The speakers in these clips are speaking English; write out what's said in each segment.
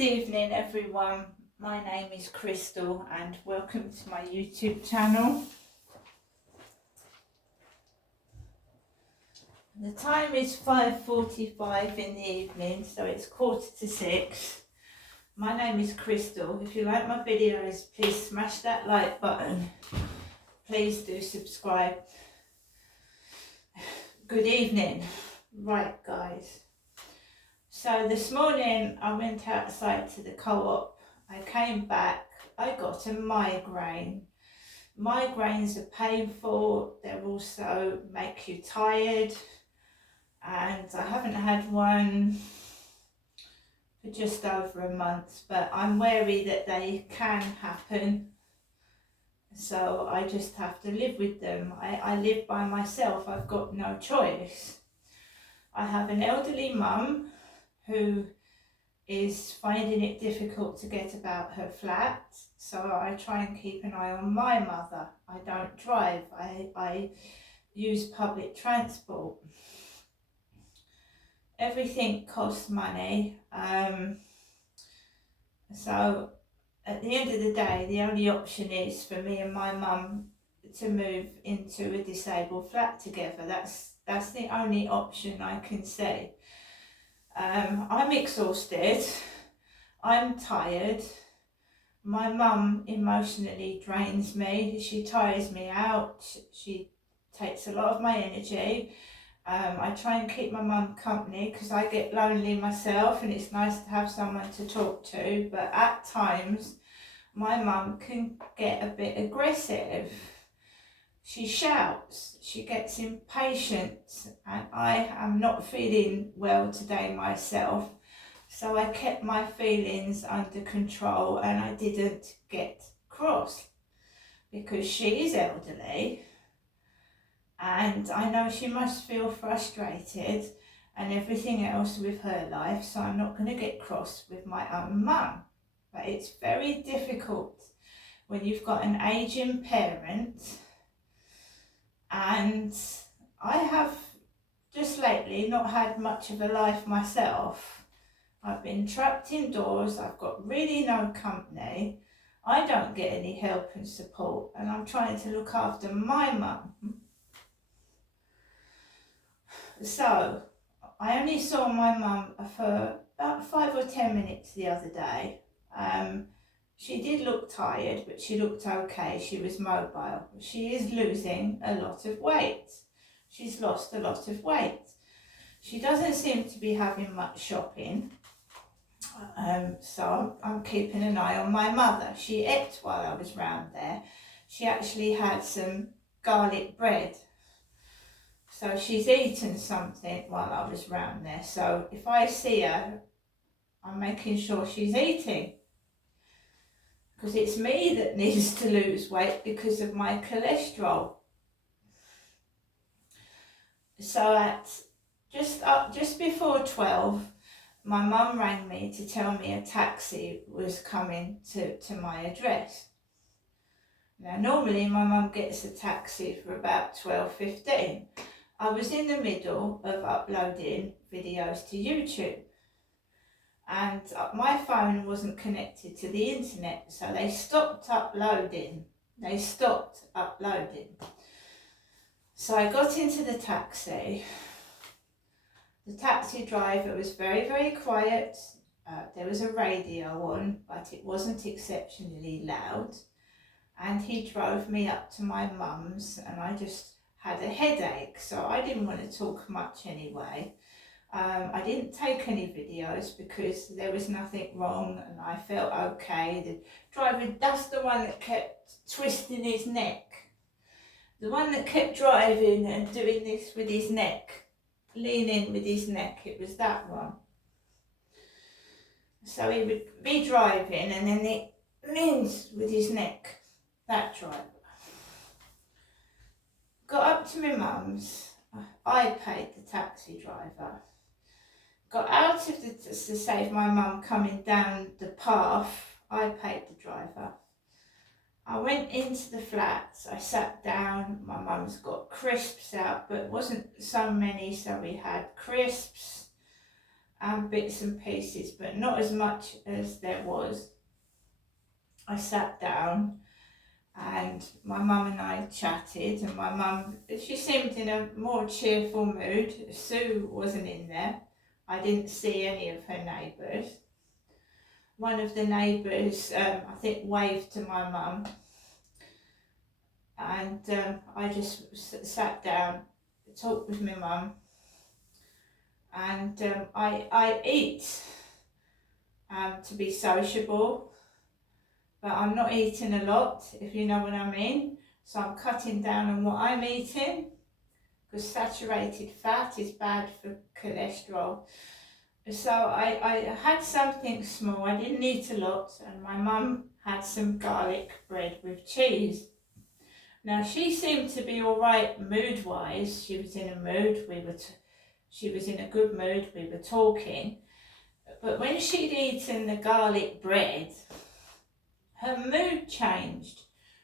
Good evening everyone, my name is Crystal and welcome to my YouTube channel. The time is 5:45 in the evening, so it's 5:45. My name is Crystal. If you like my videos, please smash that like button. Please do subscribe. Good evening. Right guys. So this morning I went outside to the co-op. I came back, I got a migraine. Migraines are painful, they also make you tired, and I haven't had one for just over a month, but I'm wary that they can happen, so I just have to live with them. I live by myself, I've got no choice. I have an elderly mum who is finding it difficult to get about her flat, so I try and keep an eye on my mother. I don't drive, I use public transport. Everything costs money, so at the end of the day the only option is for me and my mum to move into a disabled flat together. That's the only option I can see. I'm exhausted, I'm tired, my mum emotionally drains me, she tires me out, she takes a lot of my energy. I try and keep my mum company because I get lonely myself and it's nice to have someone to talk to, but at times my mum can get a bit aggressive. She shouts, she gets impatient, and I am not feeling well today myself, so I kept my feelings under control and I didn't get cross because she is elderly and I know she must feel frustrated and everything else with her life, so I'm not going to get cross with my own mum. But it's very difficult when you've got an aging parent. And I have just lately not had much of a life myself. I've been trapped indoors, I've got really no company, I don't get any help and support, and I'm trying to look after my mum. So I only saw my mum for about 5 or 10 minutes the other day. She did look tired, but she looked okay. She was mobile. She is losing a lot of weight. She's lost a lot of weight. She doesn't seem to be having much shopping. So I'm keeping an eye on my mother. She ate while I was round there. She actually had some garlic bread. So she's eaten something while I was round there. So if I see her, I'm making sure she's eating. Because it's me that needs to lose weight because of my cholesterol. So at just before 12, my mum rang me to tell me a taxi was coming to my address. Now normally my mum gets a taxi for about 12:15. I was in the middle of uploading videos to YouTube, and my phone wasn't connected to the internet, so they stopped uploading. So I got into the taxi. The taxi driver was very, very quiet. There was a radio on, but it wasn't exceptionally loud. And he drove me up to my mum's, and I just had a headache, so I didn't want to talk much anyway. I didn't take any videos because there was nothing wrong and I felt okay. The driver, that's the one that kept twisting his neck. The one that kept driving and doing this with his neck, leaning with his neck, it was that one. So he would be driving and then he leans with his neck, that driver. Got up to my mum's, I paid the taxi driver. Got out of to save my mum coming down the path, I paid the driver. I went into the flats, I sat down, my mum's got crisps out, but it wasn't so many, so we had crisps, and bits and pieces, but not as much as there was. I sat down and my mum and I chatted, and my mum, she seemed in a more cheerful mood. Sue wasn't in there. I didn't see any of her neighbours. One of the neighbours, I think, waved to my mum, and I just sat down, talked with my mum, and I eat to be sociable, but I'm not eating a lot, if you know what I mean. So I'm cutting down on what I'm eating, because saturated fat is bad for cholesterol. So I had something small, I didn't eat a lot, and my mum had some garlic bread with cheese. Now she seemed to be all right mood-wise. She was in a mood, she was in a good mood, we were talking. But when she'd eaten the garlic bread, her mood changed.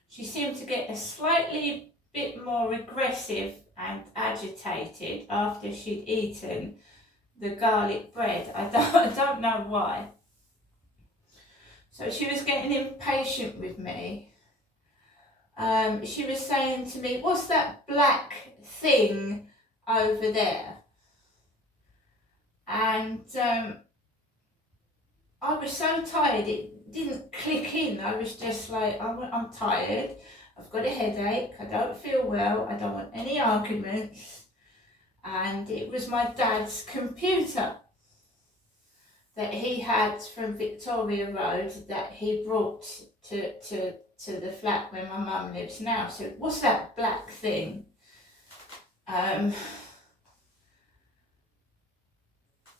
She seemed to get a slightly bit more aggressive and agitated after she'd eaten the garlic bread. I don't know why. So she was getting impatient with me. She was saying to me, "What's that black thing over there?" And I was so tired, it didn't click in. I was just like, I'm tired, I've got a headache, I don't feel well, I don't want any arguments. And it was my dad's computer that he had from Victoria Road that he brought to the flat where my mum lives now. So what's that black thing?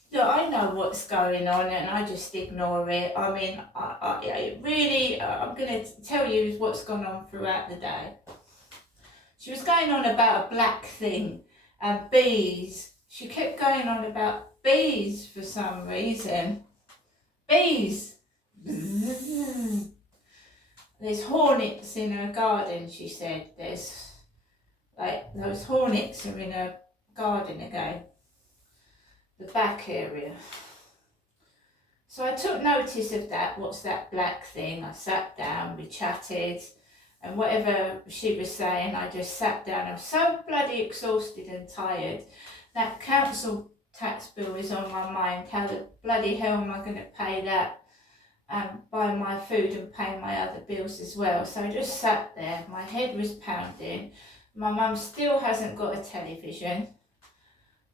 Yeah, I know what's going on and I just ignore it. I mean, I really, I'm going to tell you what's gone on throughout the day. She was going on about a black thing and bees. She kept going on about bees for some reason. Bees. There's hornets in her garden, she said. There's, like, those hornets are in her garden again. The back area. So I took notice of that. What's that black thing? I sat down, we chatted, and whatever she was saying, I just sat down. I was so bloody exhausted and tired. That council tax bill is on my mind. How the bloody hell am I going to pay that? Buy my food and pay my other bills as well. So I just sat there. My head was pounding. My mum still hasn't got a television.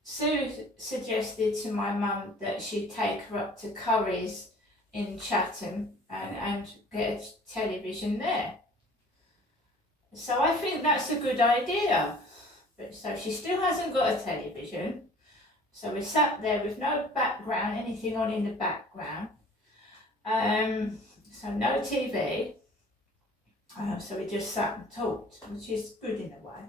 Sue suggested to my mum that she'd take her up to Curry's in Chatham and get a television there. So I think that's a good idea. But so she still hasn't got a television. So we sat there with no background, anything on in the background. So no TV. So we just sat and talked, which is good in a way.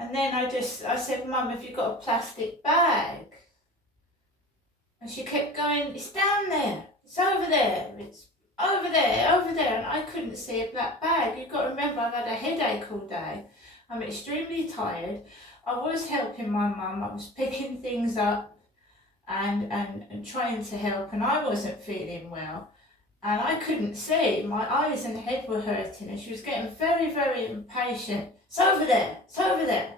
And then I said, "Mum, have you got a plastic bag?" And she kept going, "It's down there, it's over there, it's over there, over there." And I couldn't see a black bag. You've got to remember, I've had a headache all day. I'm extremely tired. I was helping my mum. I was picking things up and trying to help, and I wasn't feeling well. And I couldn't see. My eyes and head were hurting, and she was getting very, very impatient. "It's over there, it's over there."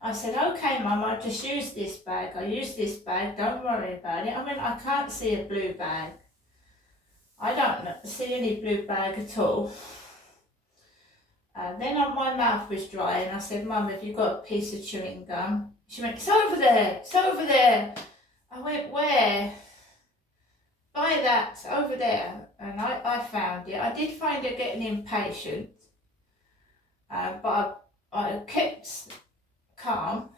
I said, "Okay, Mum, I'll just use this bag. I use this bag, don't worry about it." I mean, I can't see a blue bag. I don't see any blue bag at all. Then my mouth was dry, and I said, "Mum, have you got a piece of chewing gum?" She went, "It's over there, it's over there." I went, "Where?" "By that, over there." And I found it. I did find her getting impatient, but I kept calm.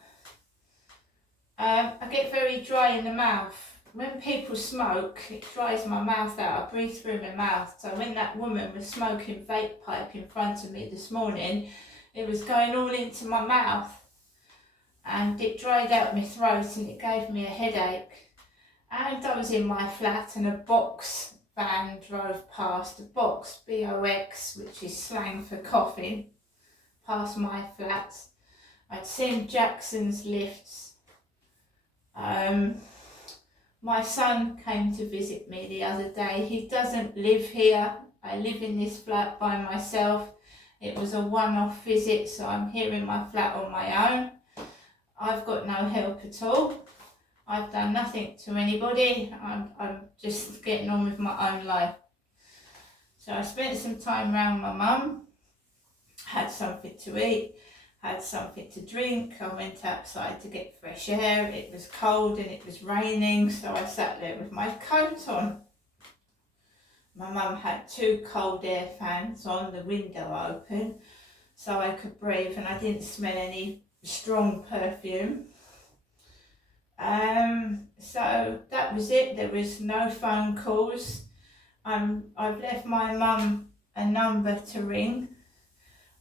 I get very dry in the mouth. When people smoke, it dries my mouth out. I breathe through my mouth. So when that woman was smoking vape pipe in front of me this morning, it was going all into my mouth. And it dried out my throat and it gave me a headache. And I was in my flat and a box van drove past. A box, B-O-X, which is slang for coffin, past my flat. I'd seen Jackson's lifts. My son came to visit me the other day. He doesn't live here. I live in this flat by myself. It was a one-off visit, so I'm here in my flat on my own. I've got no help at all. I've done nothing to anybody. I'm just getting on with my own life. So I spent some time around my mum, had something to eat, had something to drink. I went outside to get fresh air. It was cold and it was raining, so I sat there with my coat on. My mum had 2 cold air fans on, the window open, so I could breathe, and I didn't smell any strong perfume. So that was it. There was no phone calls. I've left my mum a number to ring.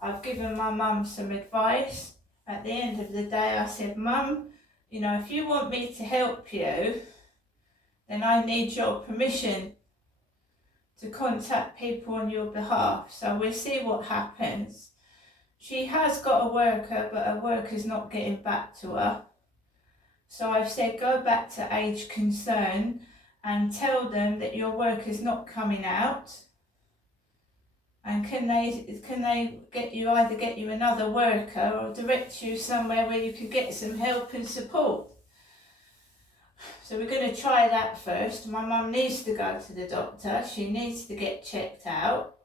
I've given my mum some advice. At the end of the day, I said, Mum, you know, if you want me to help you, then I need your permission to contact people on your behalf. So we'll see what happens. She has got a worker, but her worker's not getting back to her. So I've said, go back to Age Concern and tell them that your worker's not coming out. And can they get you, either get you another worker or direct you somewhere where you could get some help and support. So we're going to try that first. My mum needs to go to the doctor. She needs to get checked out.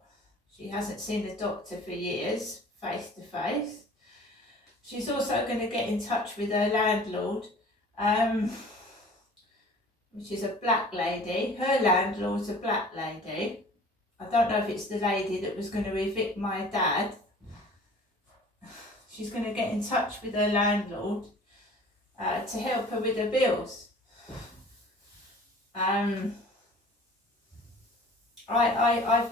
She hasn't seen a doctor for years, face to face. She's also going to get in touch with her landlord, which is a black lady. Her landlord's a black lady. I don't know if it's the lady that was going to evict my dad. She's going to get in touch with her landlord to help her with her bills. I've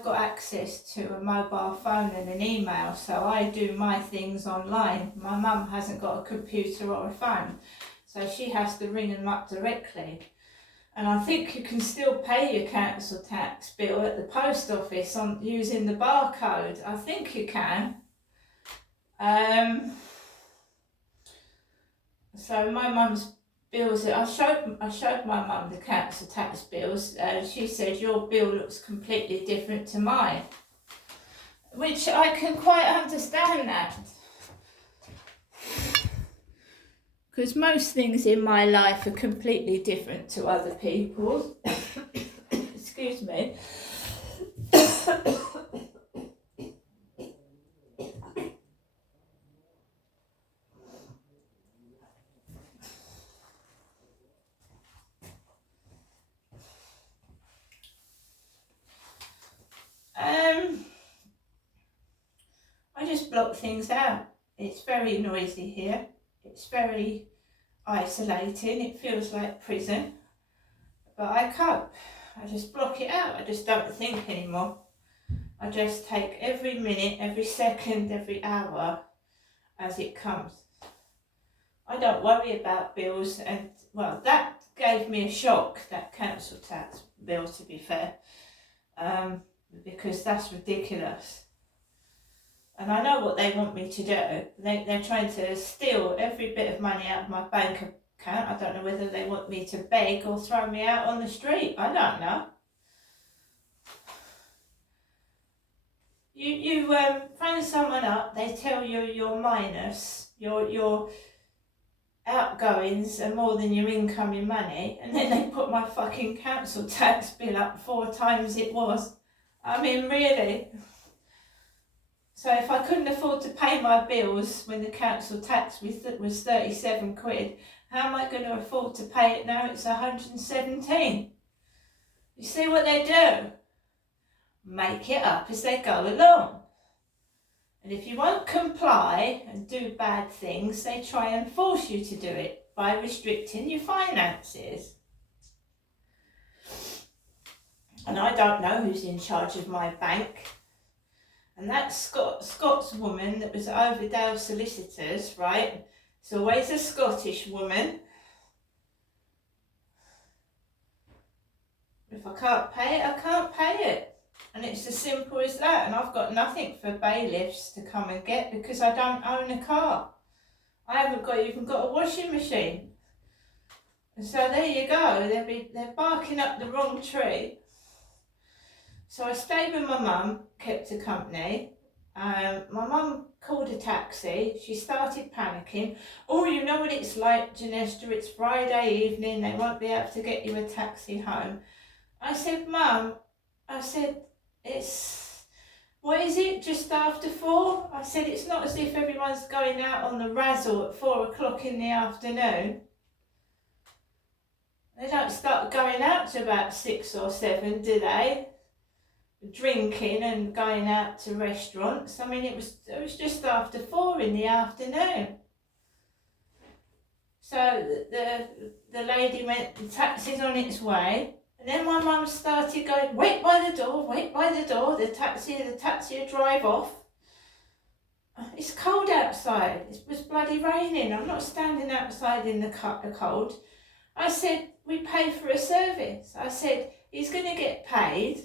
got access to a mobile phone and an email, so I do my things online. My mum hasn't got a computer or a phone, so she has to ring them up directly. And I think you can still pay your council tax bill at the post office on using the barcode. I think you can. So my mum's bills, I showed my mum the council tax bills. She said, your bill looks completely different to mine, which I can quite understand that. Because most things in my life are completely different to other people's. Excuse me. I just block things out. It's very noisy here. It's very isolating. It feels like prison. But I cope. I just block it out. I just don't think anymore. I just take every minute, every second, every hour as it comes. I don't worry about bills, and well, that gave me a shock, that council tax bill, to be fair, because that's ridiculous. And I know what they want me to do. They're trying to steal every bit of money out of my bank account. I don't know whether they want me to beg or throw me out on the street. I don't know. You phone someone up, they tell you your minus, your outgoings are more than your incoming money, and then they put my fucking council tax bill up 4 times it was. I mean, really? So if I couldn't afford to pay my bills when the council tax was 37 quid, how am I going to afford to pay it now? It's 117. You see what they do? Make it up as they go along. And if you won't comply and do bad things, they try and force you to do it by restricting your finances. And I don't know who's in charge of my bank. And that Scots woman that was at Overdale Solicitors, right? It's always a Scottish woman. If I can't pay it, I can't pay it. And it's as simple as that. And I've got nothing for bailiffs to come and get because I don't own a car. I haven't even got a washing machine. And so there you go, they're barking up the wrong tree. So I stayed with my mum, kept her company. My mum called a taxi. She started panicking. Oh, you know what it's like, Janesta, it's Friday evening, they won't be able to get you a taxi home. I said, Mum, I said, what is it, just after 4? I said, it's not as if everyone's going out on the razzle at 4 o'clock in the afternoon. They don't start going out till about 6 or 7, do they? Drinking and going out to restaurants. I mean, it was just after 4 in the afternoon. So the lady went, the taxi's on its way. And then my mum started going, wait by the door, the taxi will drive off. It's cold outside, it was bloody raining, I'm not standing outside in the cold. I said, we pay for a service. I said, he's going to get paid.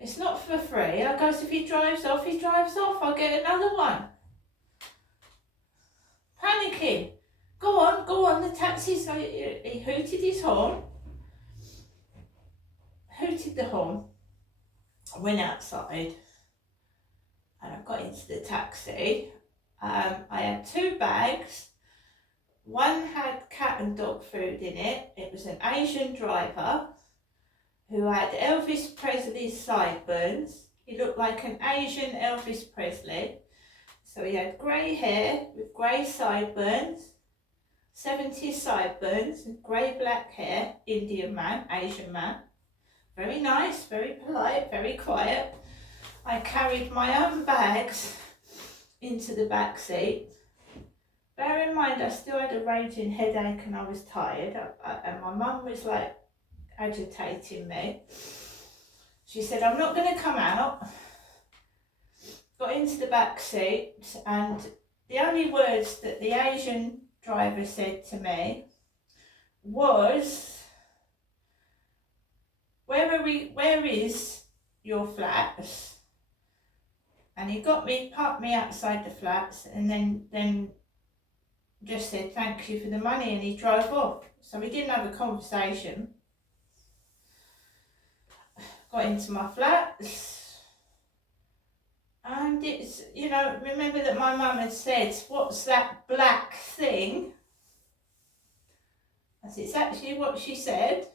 It's not for free. I goes, if he drives off, I'll get another one. Panicking. Go on, the taxi's, he hooted his horn. Hooted the horn. I went outside and I got into the taxi. I had 2 bags. One had cat and dog food in it. It was an Asian driver who had Elvis Presley's sideburns. He looked like an Asian Elvis Presley. So he had grey hair with grey sideburns, 70s sideburns, and grey-black hair, Indian man, Asian man. Very nice, very polite, very quiet. I carried my own bags into the back seat. Bear in mind, I still had a raging headache and I was tired, and my mum was like agitating me. She said, I'm not going to come out. Got into the back seat, and the only words that the Asian driver said to me was, where is your flats? And he parked me outside the flats, and then just said thank you for the money, and he drove off. So we didn't have a conversation. Got into my flats, and it's, you know, remember that my mum had said, what's that black thing? It's actually what she said.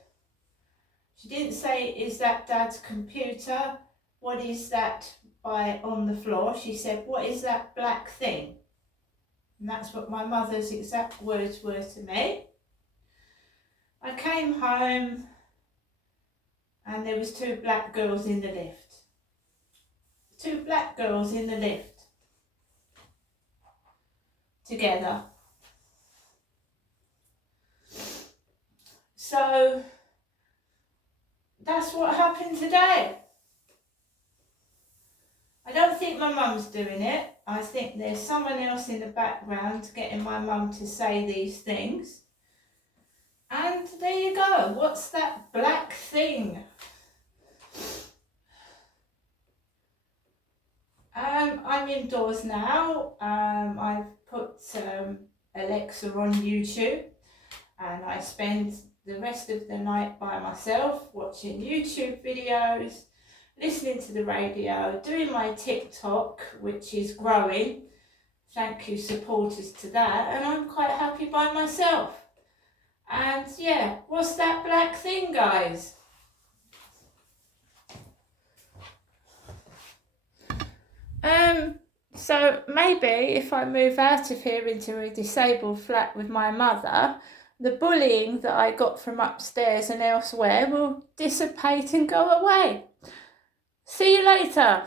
She didn't say, is that Dad's computer? What is that on the floor? She said, what is that black thing? And that's what my mother's exact words were to me. I came home and there was 2 black girls in the lift. 2 black girls in the lift. Together. So that's what happened today. I don't think my mum's doing it. I think there's someone else in the background getting my mum to say these things. And there you go. What's that black thing? I'm indoors now. I've put Alexa on YouTube, and I spend the rest of the night by myself watching YouTube videos, listening to the radio, doing my TikTok, which is growing. Thank you, supporters, to that. And I'm quite happy by myself. And yeah, what's that black thing, guys? So maybe if I move out of here into a disabled flat with my mother, the bullying that I got from upstairs and elsewhere will dissipate and go away. See you later.